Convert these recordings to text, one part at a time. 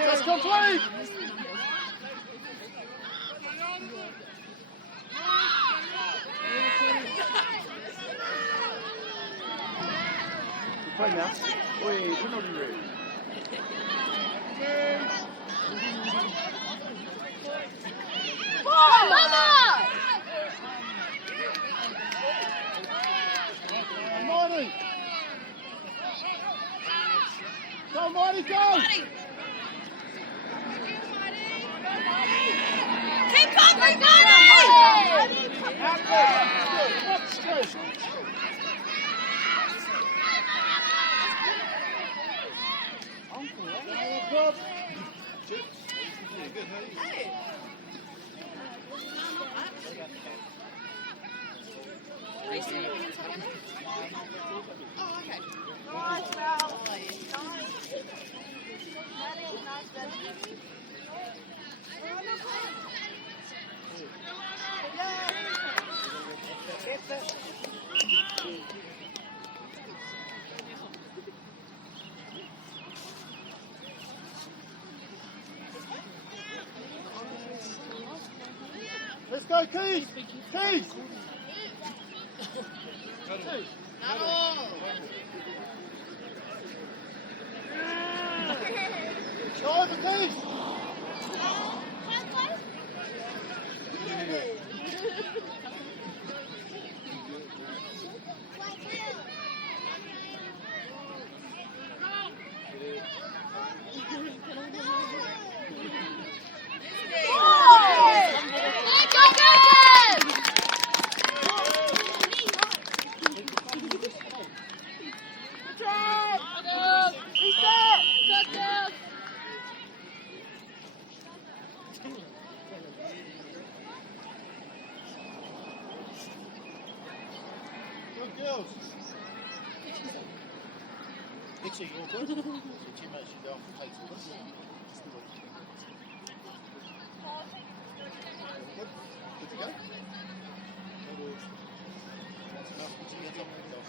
Let's complete! Play now. Wait, we're not ready. Marty! Go, Marty, go! Keep covering, Marty! Let's go, Keith! Keith! Go over, Keith! Dixie, you all good? So Tim actually go off and take to us. Good? Good to go? That's enough. Once you get on with it,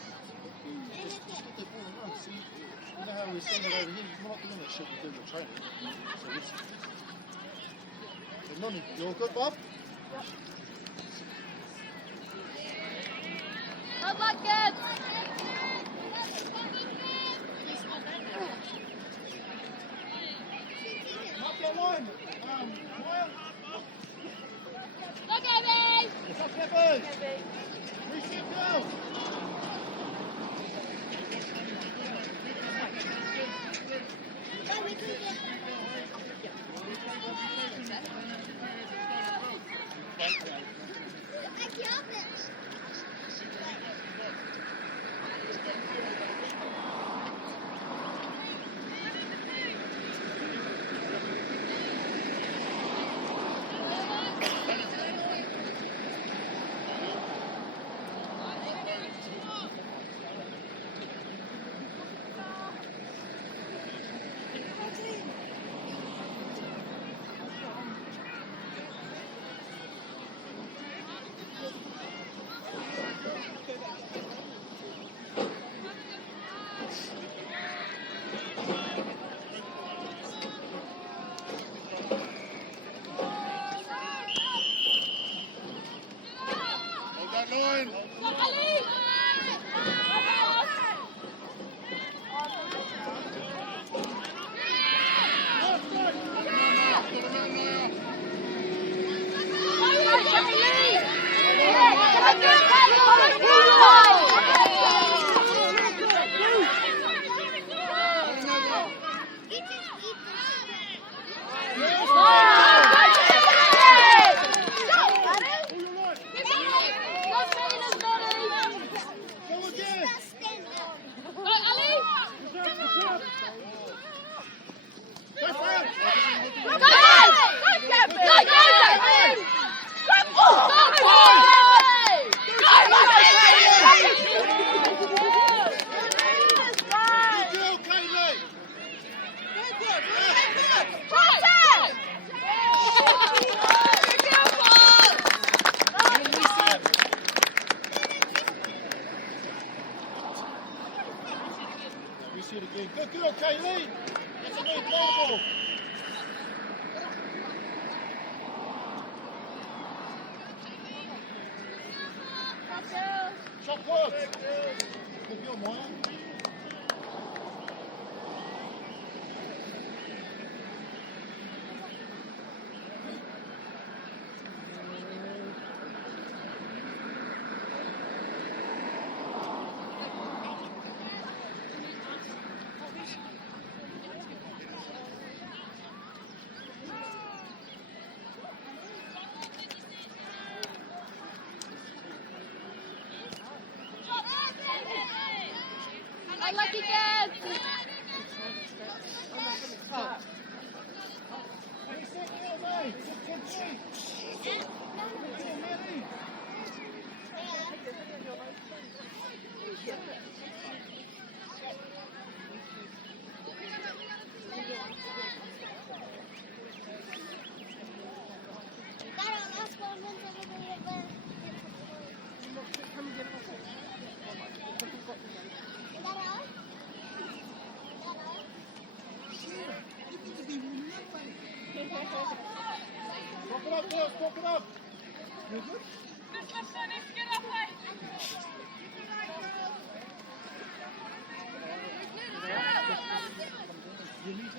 just get the ball and run. See, you know how we're sending it over here? We're not doing that shit we're doing the training. So it's... So Nonny, you all good, Bob? Good luck, kids! One. Look at me! What's up, Kevin? Reset go! Shot put. Could be on mine. Unlucky kids. Pop it up, girls, pop it up. You good? You need to.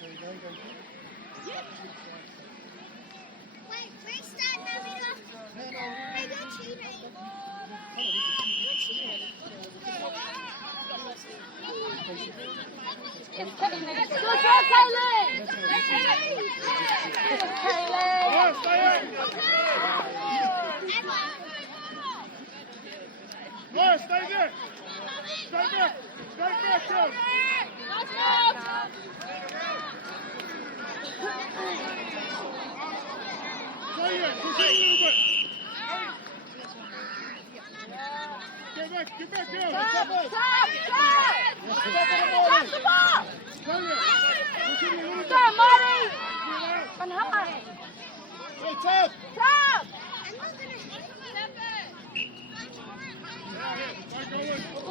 There you go, go. Wait, restart now, Hey, you're cheating. Good job, Kaylee. Good, Kaylee. Laura, stay there. Stay there. Stay there, girls. Nice job. Stay here. Push it a little bit. Get back, girls. Stop, Stop it. stop. Touch the ball. Stay here. Push it a little bit. Go, Marty. Get And high. Hey, Tab. Stop.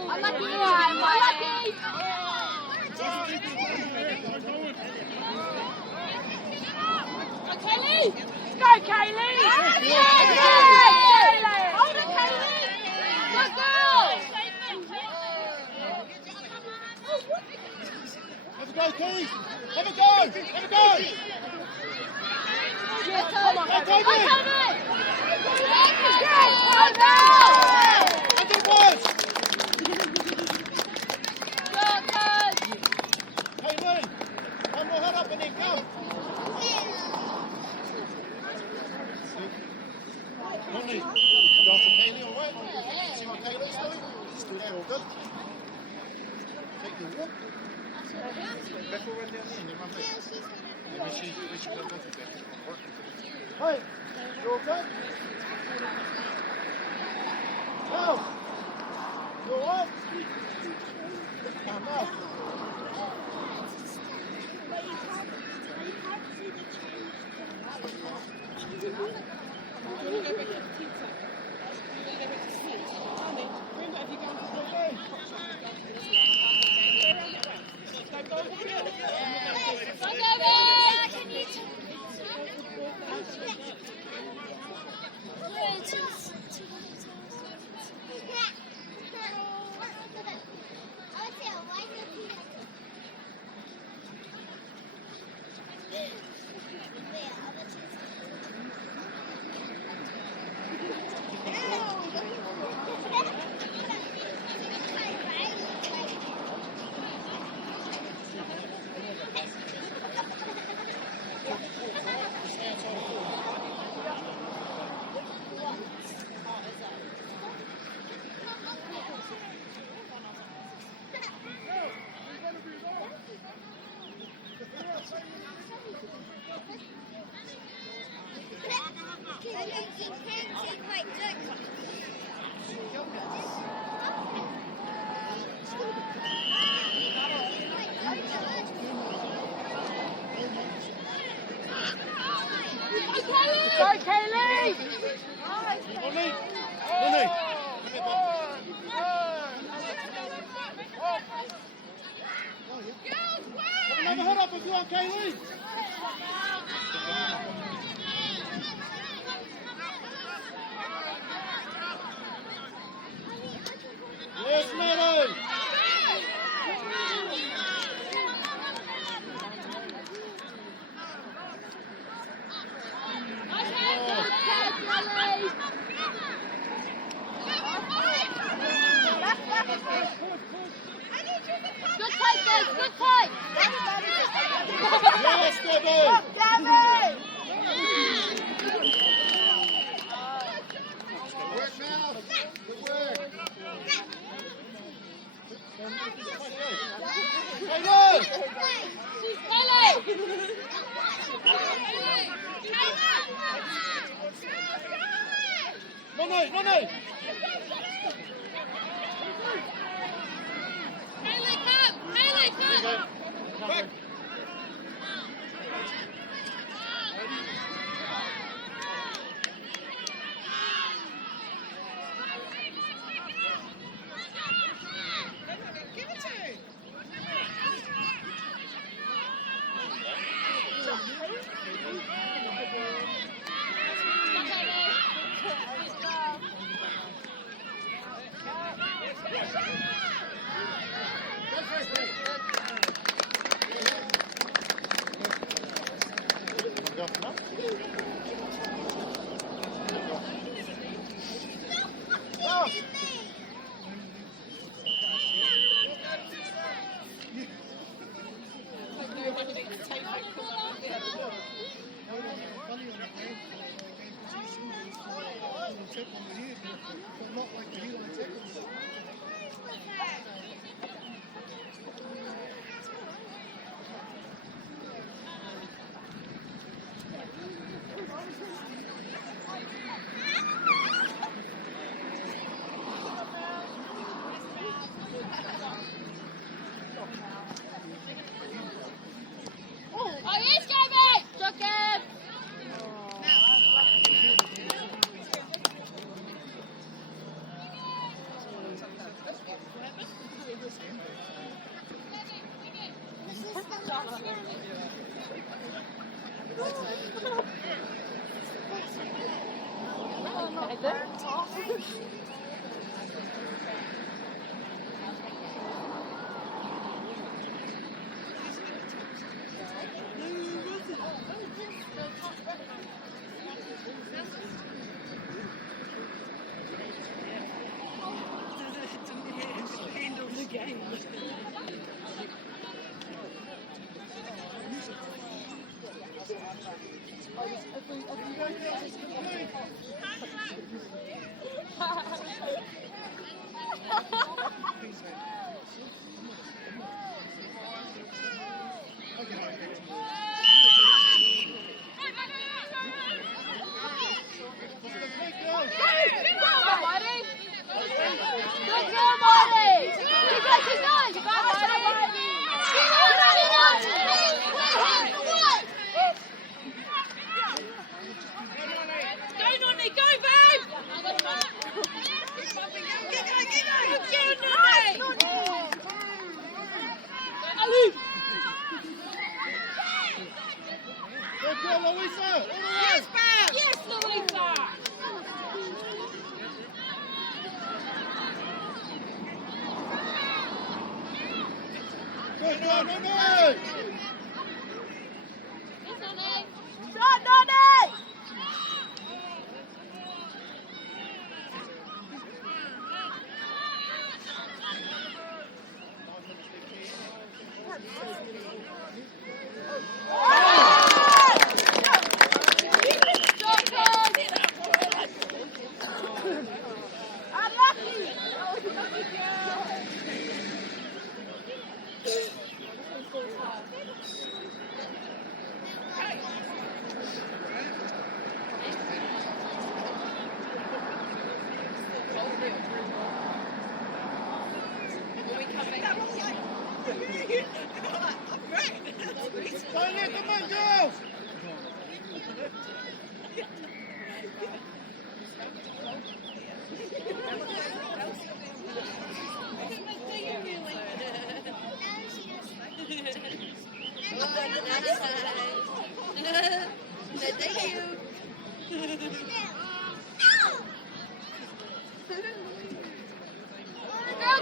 Unlucky one. Unlucky. Kaylee. Go, Kaylee. Yes, Kaylee. Hold it, Kaylee. Good girl. Have a go, Keith. Have a go. Have a go. Yes, Thomas. Go, Toby. Yes, Thomas. Have it was. Hey, Lee. One more head up and then go. Ronnie, go for Kaylee, all right? See what Kaylee's doing? Still there, all good? Take your walk. Back all right down there and then run back. And then she goes back to work. Hey, you all good? No. You all right? No. Go, Kaylee! Ronnie! Ronnie! Have another head up if you want, Kaylee! Manny. Good fight, guys. Good fight. Yes, Debbie. Good work now. Good work. Taylor. Money. Back. Go!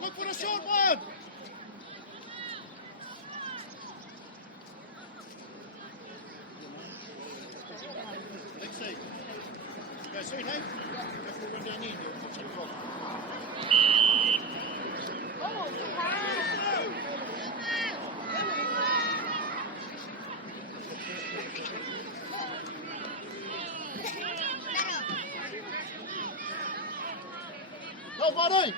Look for the short one! Let's see. Go see, Nate. Go run down in. You'll check it off. Go, buddy!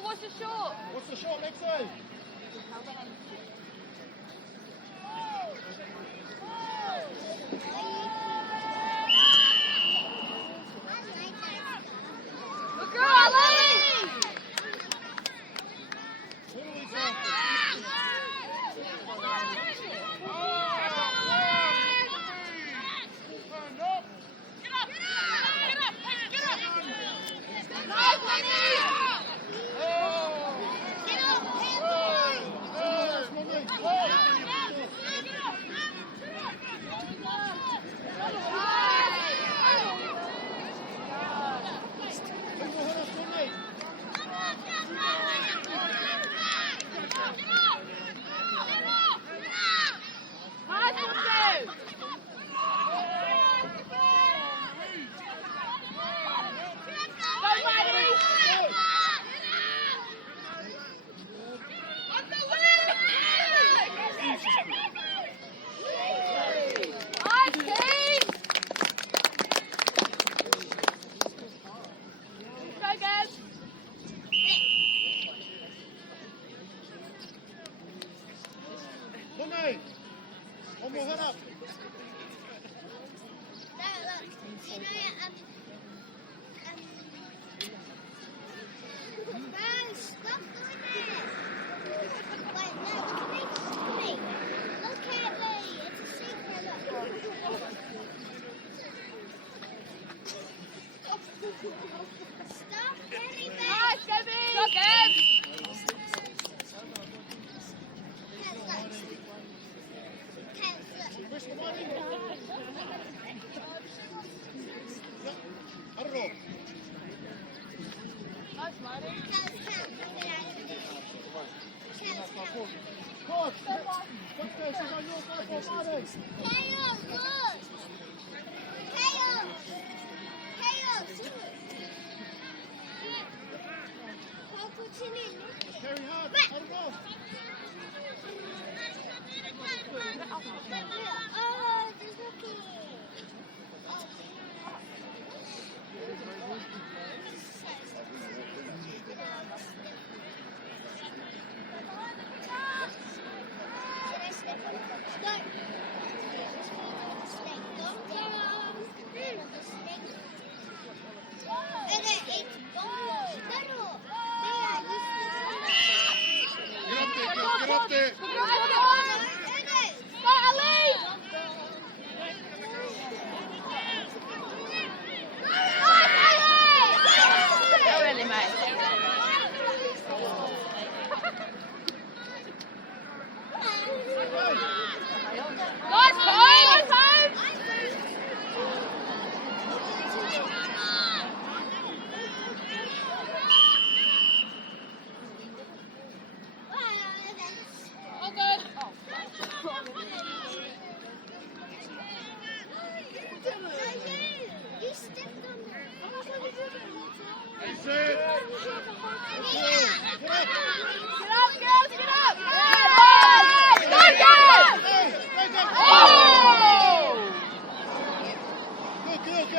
What's the short? What's the short, Lexi? Good girl, Ali! One more head up. Stop doing that! Wait, no, it's me. Look at me. It's a secret. Stop getting back. Go, Gab! Push the one in. I don't know. Nice, Marty. Coach, what's this? She's on your side for Marty. Chaos, good. Chaos. Chaos. Carry hard. Let him go. Oh, there's a key.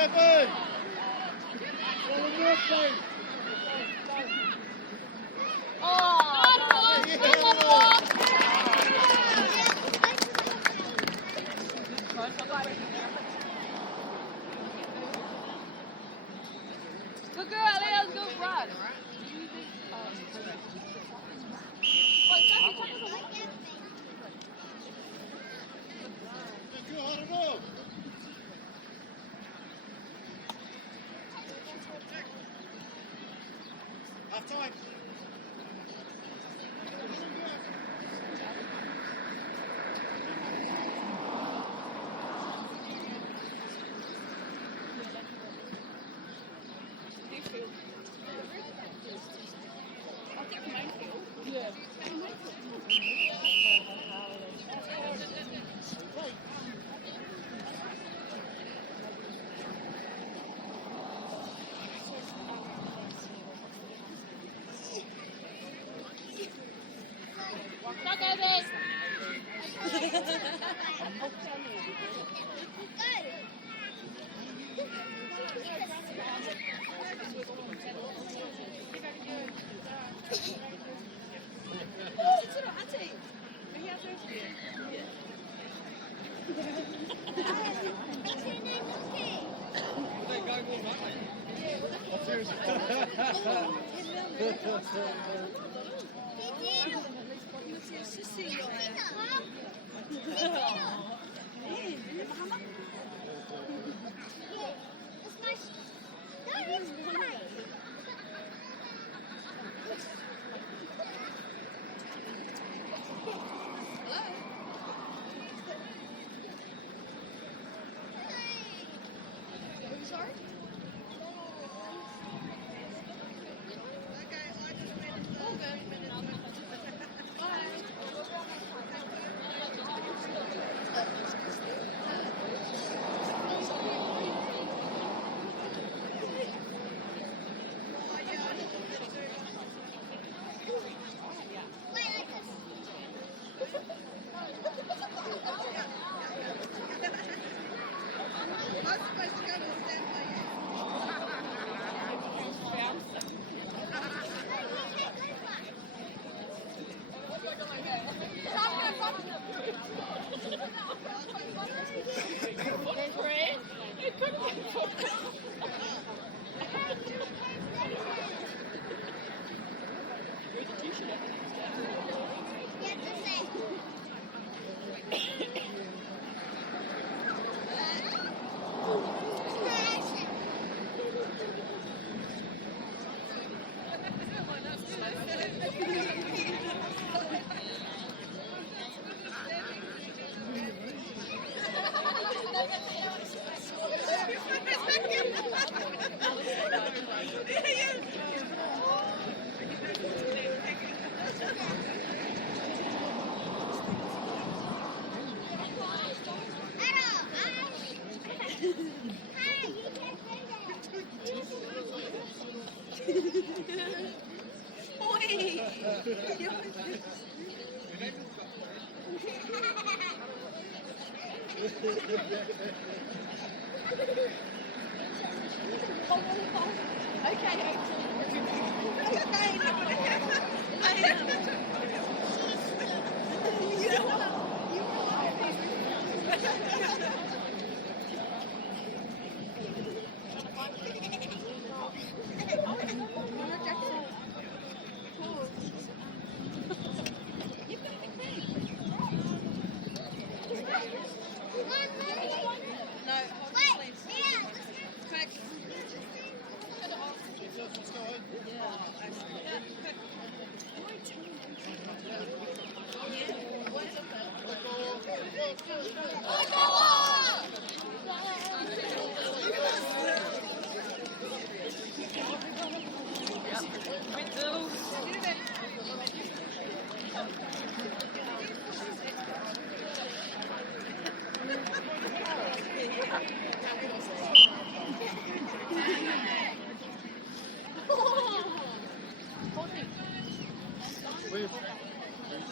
Jeffy! Go in your place. Good girl, Leo's good run. Half time.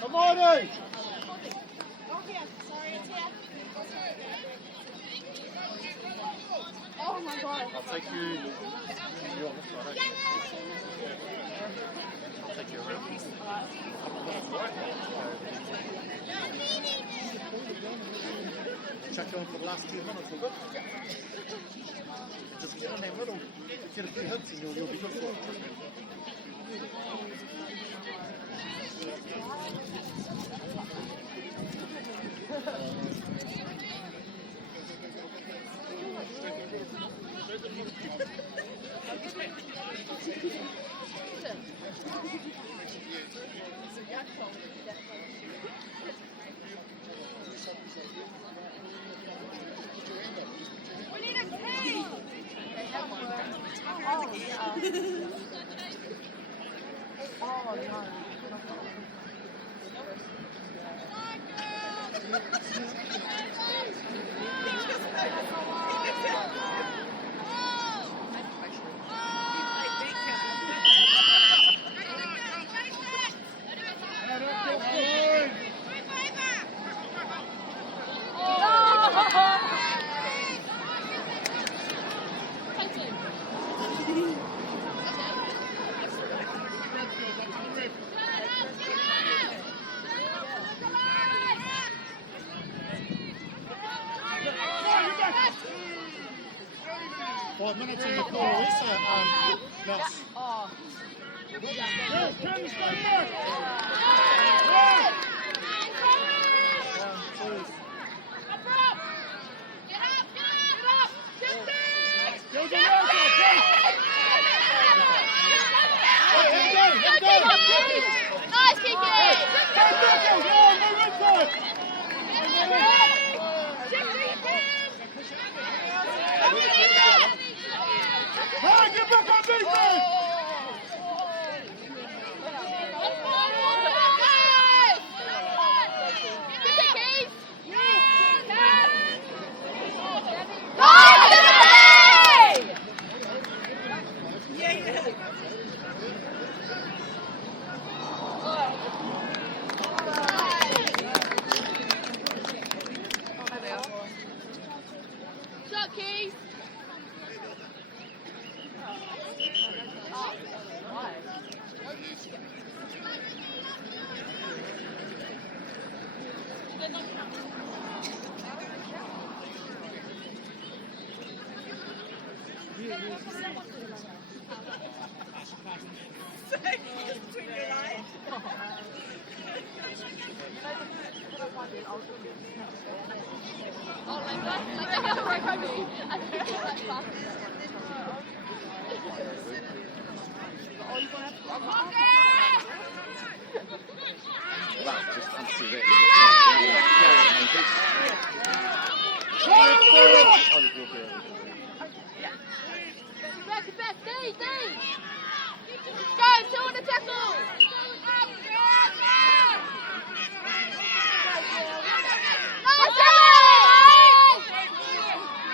Come on, Lee! Oh my God. I'll take you. You're on this side, eh? I'll take you around. Check you on for the last 10 minutes, we're good. Just get in there middle, get a few hits and you'll be good for it. We need a key! Five minutes in the call, Lisa. That's Nice kicking! Get back on defense! Shot, Keith! Back, stay! Guys, two on the tackle!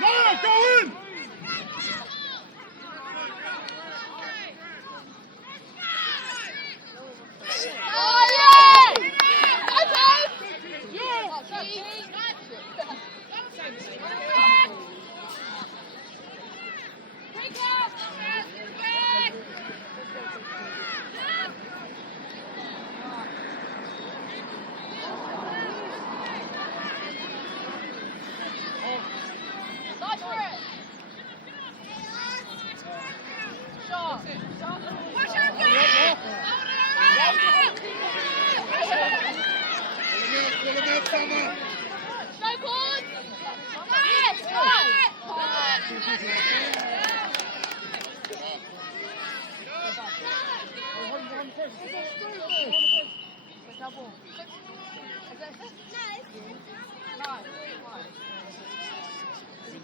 No, go in! Oh, yeah!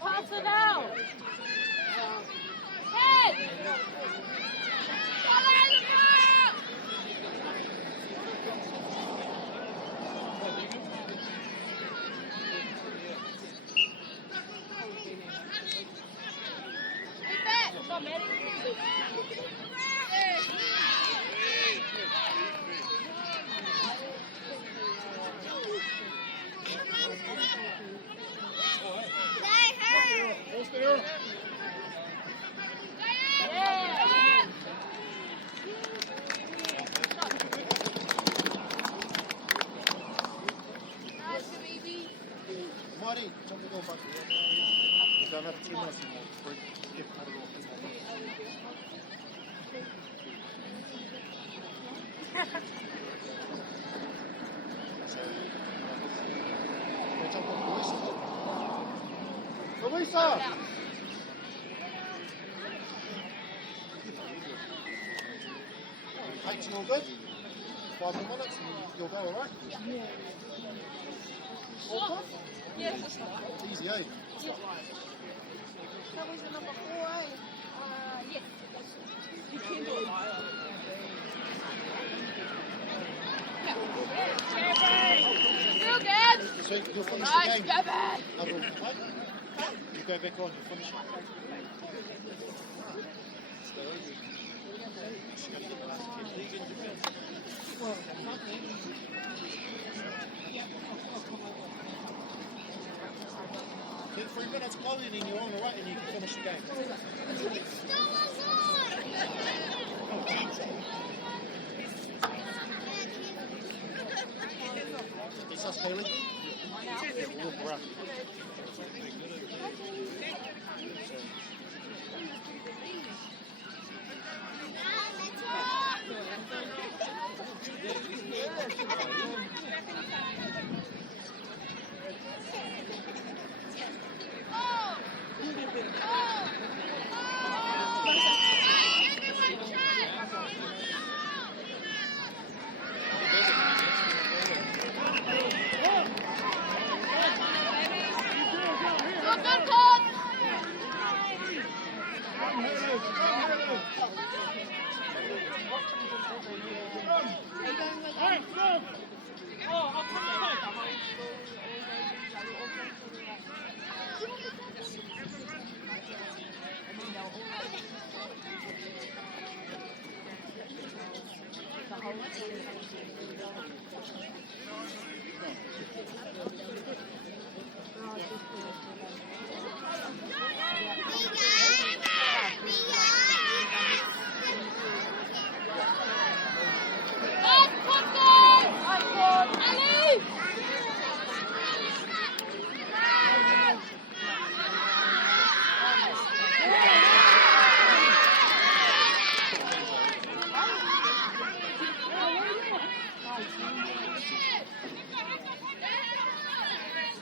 Pass it out. Head. another 2 minutes or more before you get out of the Louisa! Takes you all good? 5 more minutes and you'll go alright? Yeah. All good? Yes. Easy, eh? That was the number 4, eh? Yes. You can do it. Still good. So you'll finish Nice, the game? Gavin. You go back on, you finish it. Get 3 minutes clothing and you're on the right and you can finish the game. It's still on. Is us, Haley? Yeah, we'll walk around. Good call.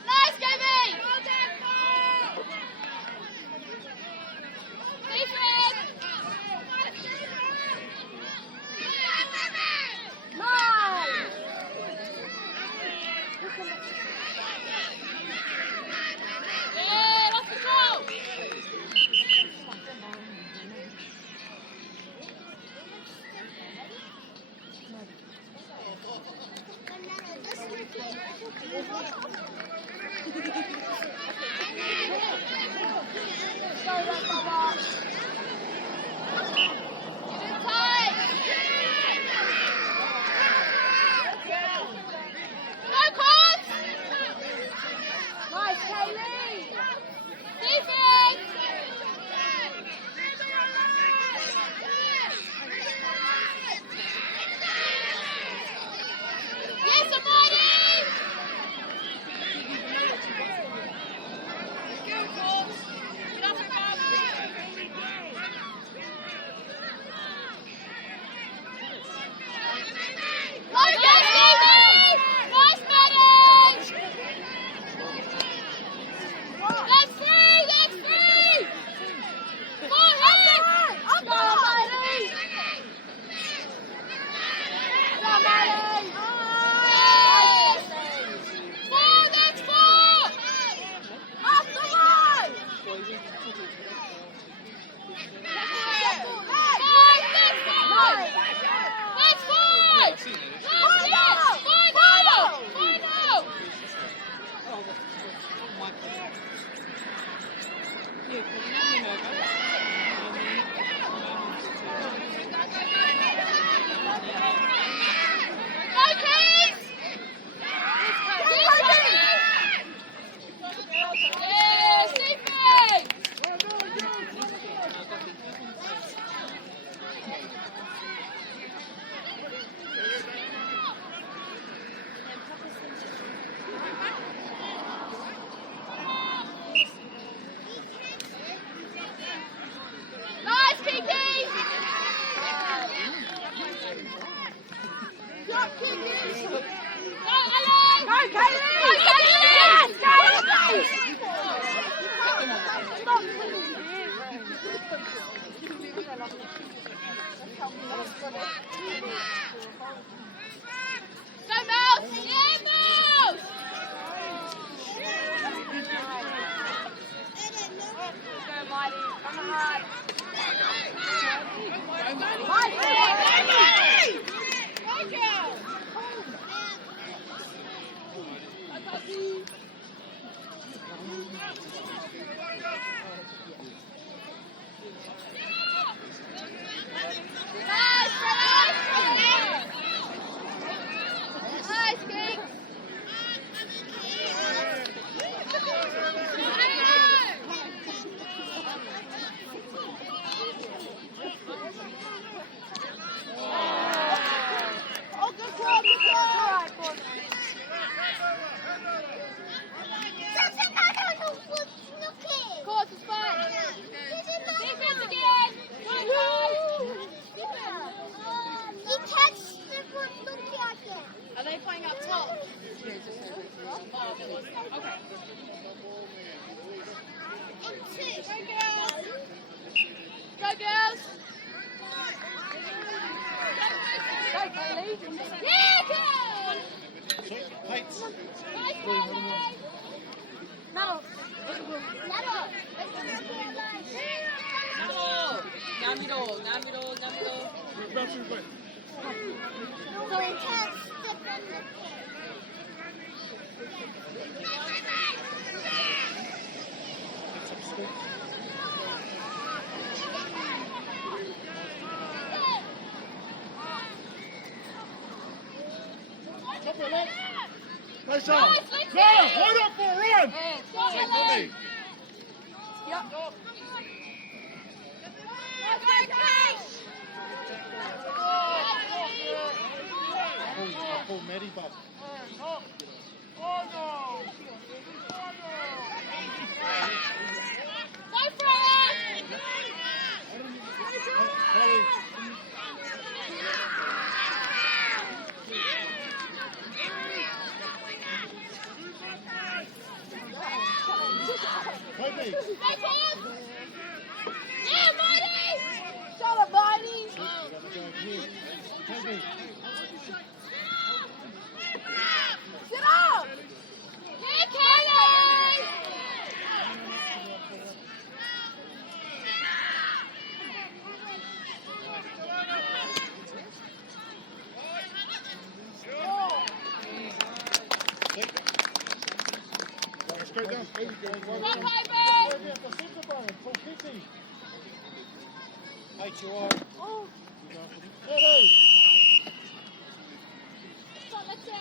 Nice, Gabby! Defense! Nice! Yeah, let's go! Nice, Kaylee! Defense! Yes, somebody! Nice, Kaylee! Nice, buddy! That's free! That's free! Go ahead! Up, Somebody! Somebody! Four, that's four! Up, come on! Five, that's five! That's five! Nice, yes! Five out! Five out! Go, Keith! Yeah, Stephen! Go, Mouse! Yeah, Mouse! Go, Mighty. Come on. Mighty! Are they playing up top? Okay. Go, girls! Go, Kaylee! Yeah, girls! Heights. Metal! Namiro! So it has step on the Nice shot. Clara, hold up for a run. Yep. Pull Maddie Bob. Go for it! Kobe. Yeah, Mighty! Shut up, Mighty! Kobe. Get up! Yeah, Kaylee! Straight down. There you go. Go, Kobe! Pull Kitty. HUI. Oh, Hey, stop, let's go.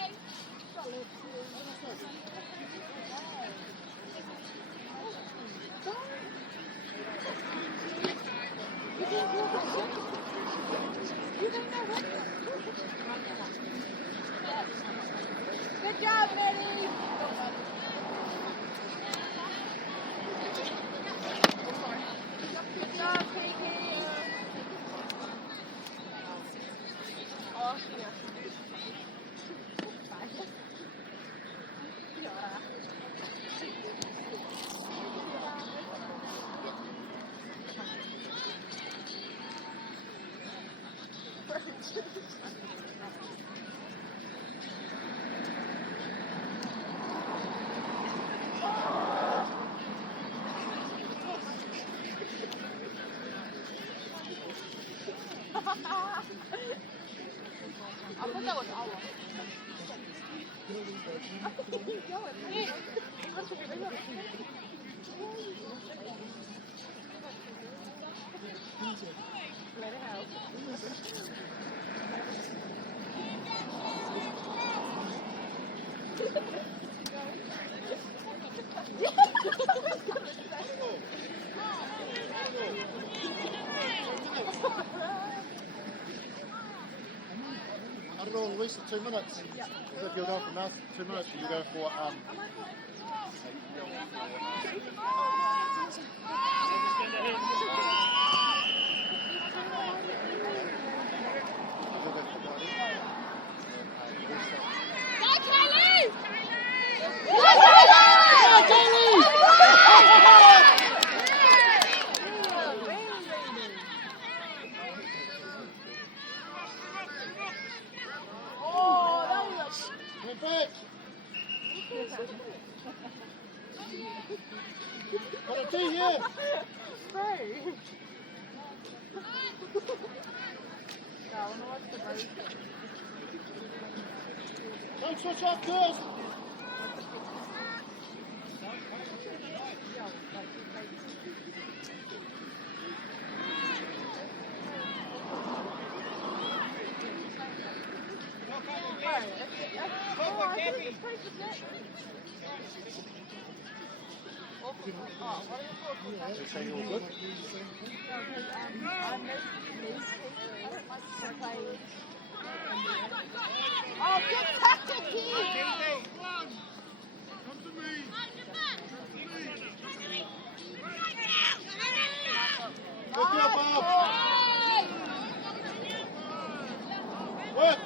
Good job, Maddie. Good job, Kiki. Oh, yeah. I thought that was our. Let it out. I don't know, Luisa, 2 minutes. If you're going for mouth, 2 minutes, you go for Go, Kaylee! Got a D here. Don't switch off, girls. Oh, good tactic here. Come to me. Good job, Bob.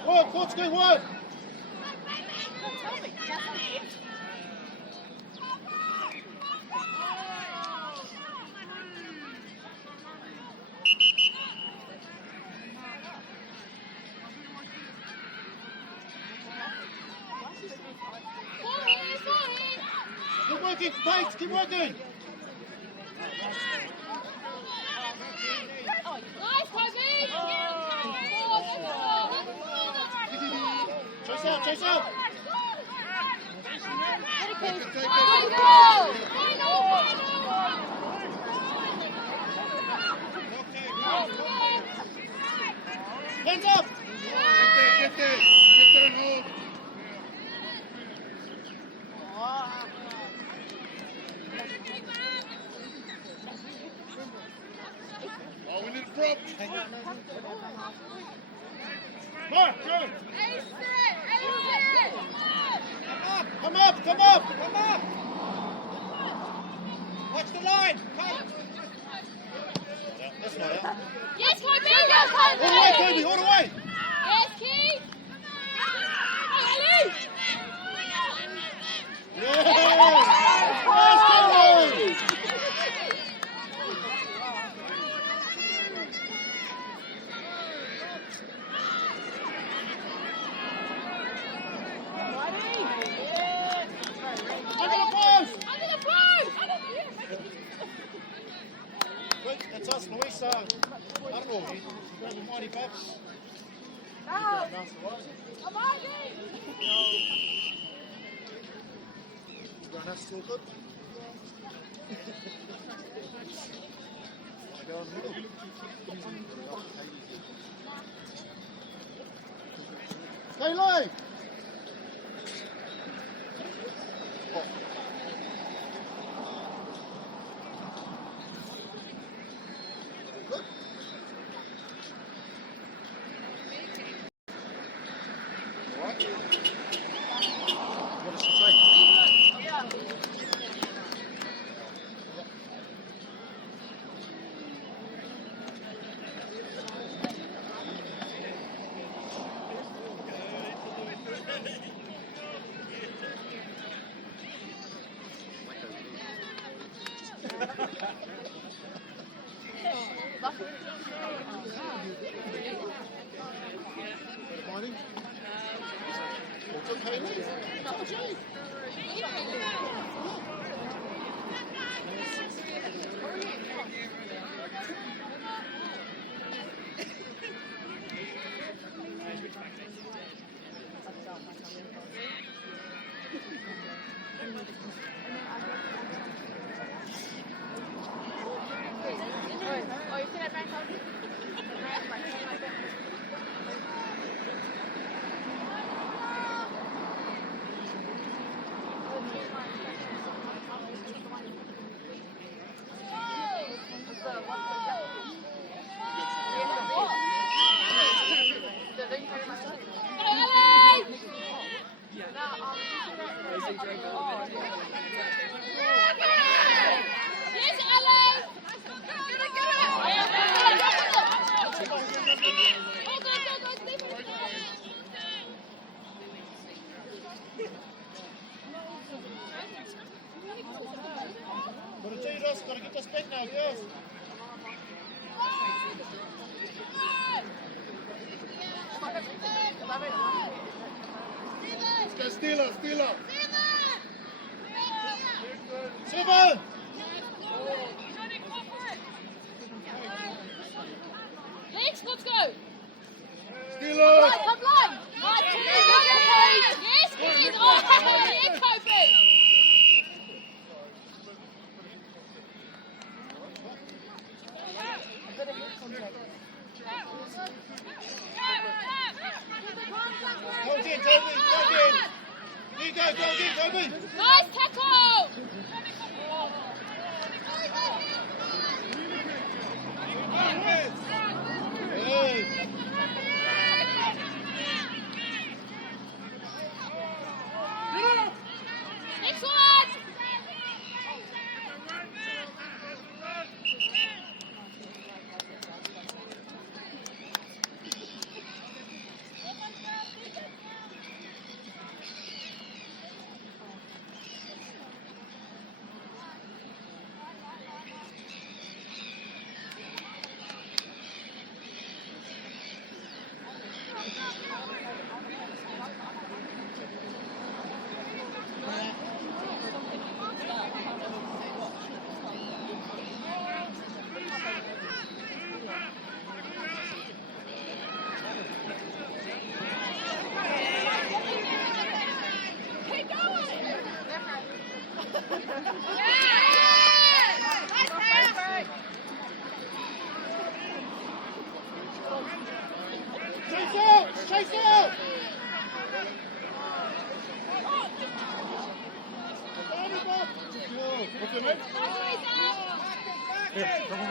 Work, let's get one. Keep working, Bates, keep working. Chase out. Hands up. Get there and hold. Oh, we need a drop. Mark, go. Come up. Watch the line. Come. Yeah, that's not it. Yes, Kobe! All the way, Kobe, all the way. Yes, Keith! Ellie! Yeah! Nice, Kobe! Under the post! Quick, that's us, Luis. I don't know, he's grabbing mighty backs. That's still good. I go in the middle. Stay low. Good. All right. What is the take? Morning. What's okay, mate? Gotta get this back now, girls. Let's go Steeler. Seven! Hold in, Toby. Hold in. You go, hold in, Toby. Nice tackle! Hey. Next one! Keep going! Chase out! Chase out! What's your name? Here, come on.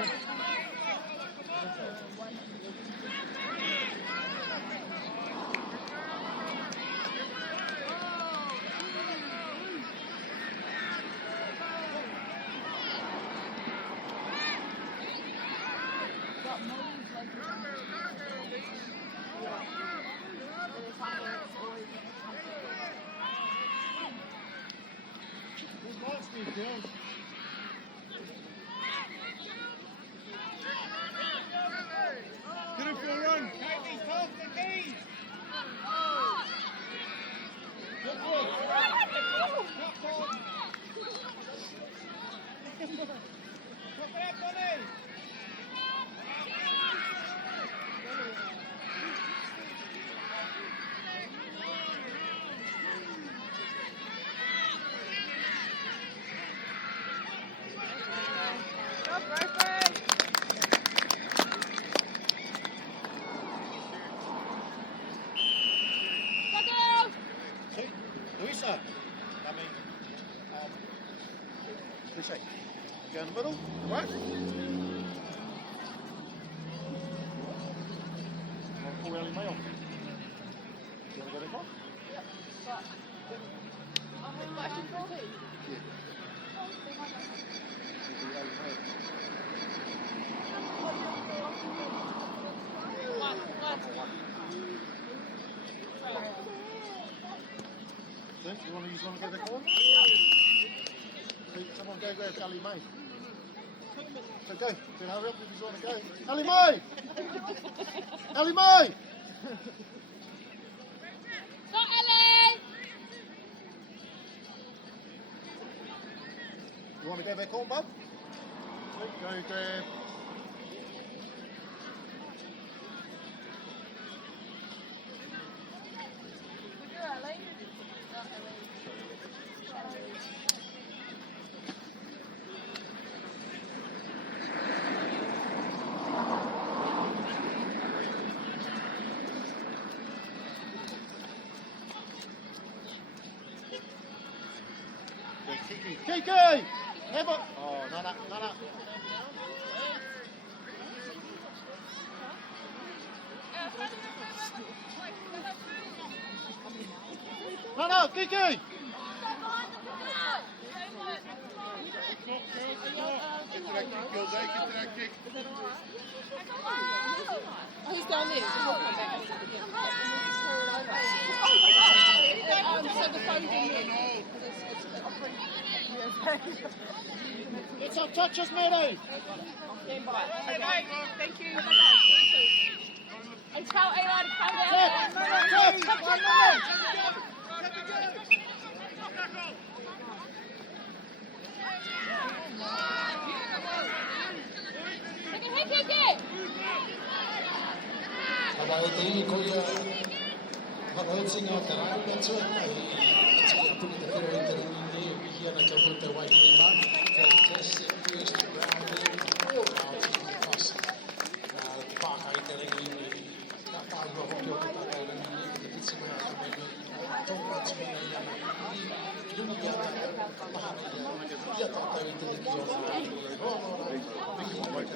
Get him for a run. Louisa. Appreciate. Go in the middle. Right. Paul Ellie Mail. Do you want to go there, Paul? Then, you want to use one to go there, Paul? Someone go there, it's Ali May. So go. Then hurry up if you want to go. Ali May! Ali May! Not Ellie! You want to go back home, bub? Go, grab. Kiki! Never! Oh, no. No, Kiki! Get to that kick, Gilday. Get to that kick. Oh, he's down there. He'll come back. So the phone's in here. Get some touches, Matty! Stand by. Okay, thank you. And tell Eli to come down. Aber det koja varoitsinga taranga tsua put the third to the here na kapo te wai ni ma just first ground all out across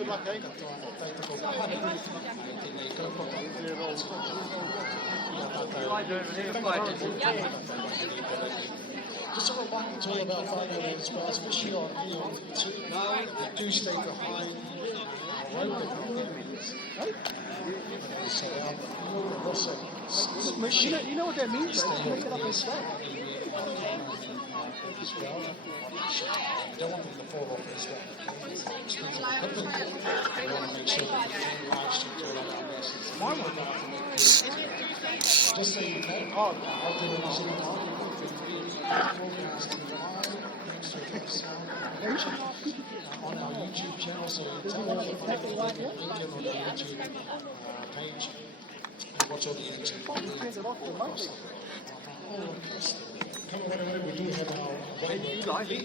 good luck, eh? 対とこが入っていくことがJust a reminder to all about finding those bars, especially on E1 they do stay behind our road. So also, You know what that means, right? Make it up and sweat. you don't want them to fall off as well. They want to make sure that they can live stream to all our messages. Just so you know, I'll do it as on our YouTube channel, so you tell them if they can like it, on our YouTube page, and watch all the YouTube videos. We do have our